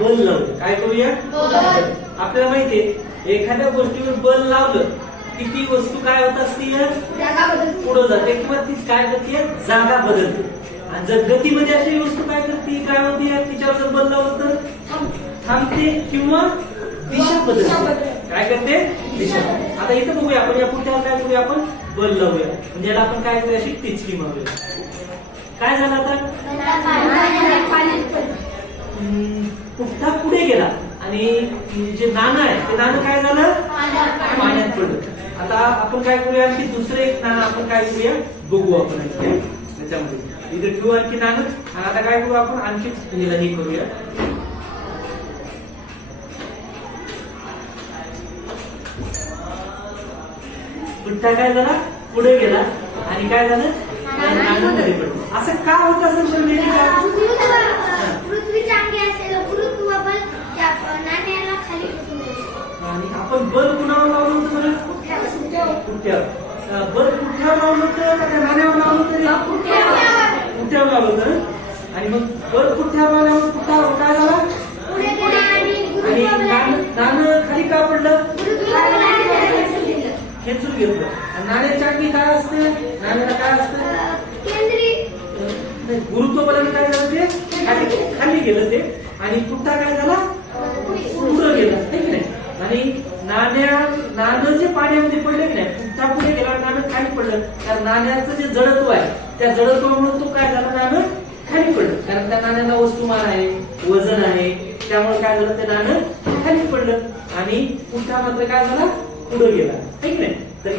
बल लावलं. काय करूया? आपल्याला माहितीये एखाद्या गोष्टीवर बल लावलं की ती वस्तू काय होत असते? पुढे जाते किंवा ती काय करते? जागा बदलते. आणि जर गतीमध्ये अशी वस्तू काय करते? काय होते? तिच्यावर जर बल लावलं तर थांबते किंवा दिशा बदलते. काय करते? दिशा. आता इथं बघूया आपण या पुढच्यावर काय करूया? आपण बल लावूया. म्हणजे याला आपण काय करूया? अशी टिचकी मारूया. काय झालं आता? पुठ्ठा पुढे गेला आणि जे नाणं आहे ते नाणं काय झालं? पाण्यात पडलं. आता आपण काय करूया? आणखी दुसरं एक नाणं आपण काय करूया? बघू आपण त्याच्यामध्ये इथे ठेवू आणखी नाणं. आणि आता काय करू आपण? आणखी हे करूया. पुठ्ठा काय झाला? पुढे गेला आणि काय झालं? नाणं मध्ये पडलं. असं का होत असेल? पृथ्वीच्या अंगी असलेलं गुरुत्व बल त्या नाण्याला खाली खेचून देतं. आणि आपण बल कुणावर लावलं होतं बरं? पुठ्ठ्यावर. बल पुठ्ठ्यावर लावलं होतं का त्या नाण्यावर लावलं होतं? पुठ्ठ्यावर लावलं होतं. आणि मग बल पुठ्ठ्यावर लावल्यावर पुठ्ठा काय झाला? आणि नाणं खाली का पडलं? खेचून घेतलं. आणि नाण्याच्या अंगी काय असते? नाण्याला काय असतं? गुरुत्व बलाने काय झालं? ते खाली गेलं ते. आणि पुठ्ठा काय झाला? पुढे गेला. नाही. आणि नाणं जे पाण्यामध्ये पडले की नाही, पुठ्ठा पुढे गेला, नाणं खाली पडलं. कारण नाण्याचं जे जडत्व आहे त्या जडत्वामुळे तो काय झाला? नाणं खाली पडलं. कारण त्या नाण्याला वस्तुमान आहे, वजन आहे, त्यामुळे काय झालं? ते नाणं खाली पडलं. आणि पुठ्ठा मात्र काय झाला? पुढे गेला. ठीक नाही. तर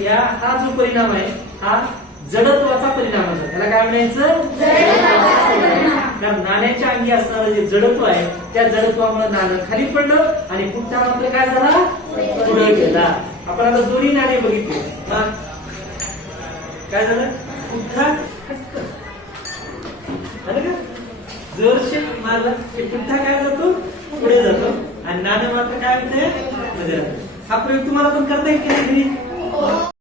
हा जो परिणाम आहे हा जडत्वाचा परिणाम आहे. त्याला काय म्हणायचं? कारण नाण्याच्या अंगी असणारं जे जडत्व आहे त्या जडत्वामुळे नाणं खाली पडलं आणि पुठ्ठा मात्र काय झाला? पुढे गेला. आपण आता दोन्ही नाणे बघितले. काय झालं? पुठ्ठा झालं का? जर शेप मारला की पुठ्ठा काय जातो? पुढे जातो आणि नाणं मात्र काय होते? मध्ये राहतो. हा प्रयोग तुम्हाला पण करता येईल की नाही?